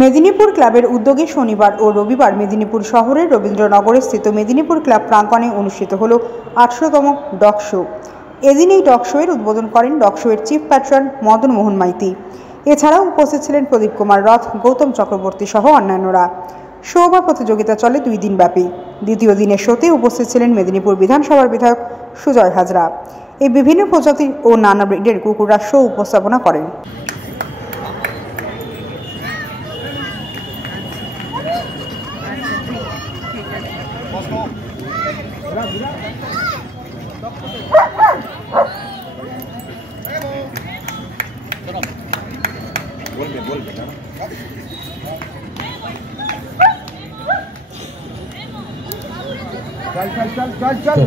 মেদিনীপুর ক্লাবের উদ্যোগে শনিবার ও রবিবার মেদিনীপুর শহরের রবীন্দ্রনগরে স্থিত মেদিনীপুর ক্লাব প্রাঙ্গণে অনুষ্ঠিত হল 18তম ডগ শো। এদিন এই ডগ শোয়ের উদ্বোধন করেন ডগ শোয়ের চিফ প্যাট্রন মদন মোহন মাইতি। এছাড়াও উপস্থিত ছিলেন প্রদীপ কুমার রথ, গৌতম চক্রবর্তী সহ অন্যান্যরা। শো বা প্রতিযোগিতা চলে 2 দিন ব্যাপী। দ্বিতীয় দিনের শোতে উপস্থিত ছিলেন মেদিনীপুর বিধানসভার বিধায়ক সুজয় হাজরা। এই বিভিন্ন প্রজাতির ও নানা ব্রিডের কুকুররা শো উপস্থাপনা করেন। बोल चल चल चल चल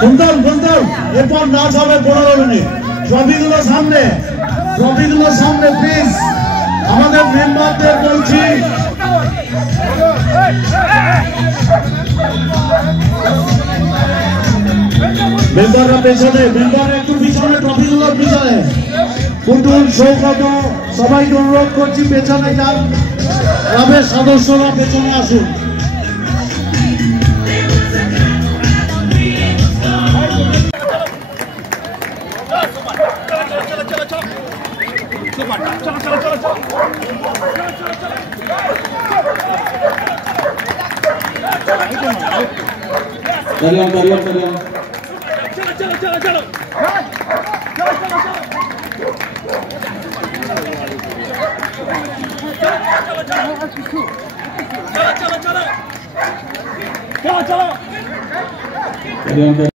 শুনতাম এরপর নাচ হবে 15 মিনিট। ট্রফিগুলো সামনে প্লিজ। আমাদের মেম্বারদের বলছি মেম্বাররা পেছনে, একটু পিছনে, ট্রফিগুলোর পিছনে। পুতুল, সৌগত সবাইকে অনুরোধ করছি পেছনে যান। ক্লাবের সদস্যরা পেছনে আসুন। चलो